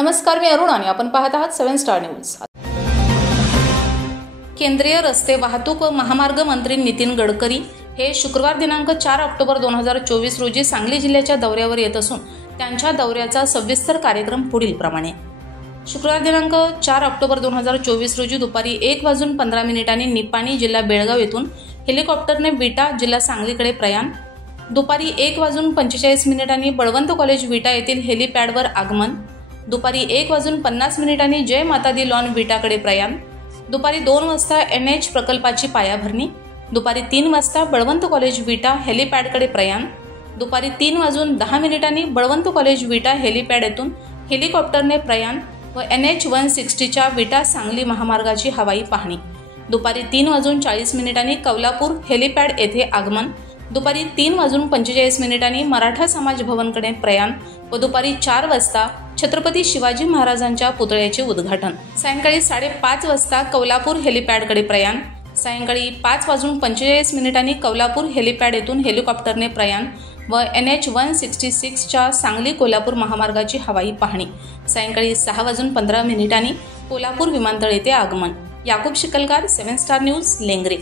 नमस्कार, मी अरुण आणि आपण पाहत आहात 7 स्टार न्यूज। केंद्रीय रस्ते वाहतूक व महामार्ग मंत्री नितीन गडकरी हे शुक्रवार दिनांक 4 ऑक्टोबर 2024 रोजी सांगली जिल्ह्याच्या दौऱ्यावर येत असून त्यांच्या दौऱ्याचा सविस्तर कार्यक्रम पुढील प्रमाणे। शुक्रवार दिनांक 4 ऑक्टोबर 2024 रोजी दुपारी 1:15 निपाणी जिल्हा बेळगाव येथून हेलिकॉप्टरने विटा जिल्हा सांगलीकडे प्रयाण। दुपारी 1:45 बळवंत कॉलेज विटा येथील हेलिपॅडवर आगमन। दुपारी 1:50 जय माता दी लॉन विटाकडे प्रयाण। दुपारी 2 वाजता NH प्रकल्पाची पायाभरणी। दुपारी 3 वाजता बळवंत कॉलेज विटा हेलिपॅडकडे प्रयाण। दुपारी 3:10 बळवंत कॉलेज विटा हेलिपॅड येथून हेलिकॉप्टरने प्रयाण व NH-160च्या विटा सांगली महामार्गाची हवाई पाहणी। दुपारी 3:40 कौलापूर हेलिपॅड येथे आगमन। दुपारी 3:45 मराठा समाज भवनकडे प्रयाण व दुपारी 4 वाजता छत्रपती शिवाजी महाराजांच्या पुतळ्याचे उद्घाटन। सायंकाळी 5:30 वाजता कौलापूर हेलिपॅडकडे प्रयाण। सायंकाळी 5:45 कौलापूर हेलिपॅड येथून हेलिकॉप्टरने प्रयाण व NH-166च्या सांगली कोल्हापूर महामार्गाची हवाई पाहणी। सायंकाळी 6:15 कोल्हापूर विमानतळ येथे आगमन। Yakub Shikalgar, 7 star news, Lengare.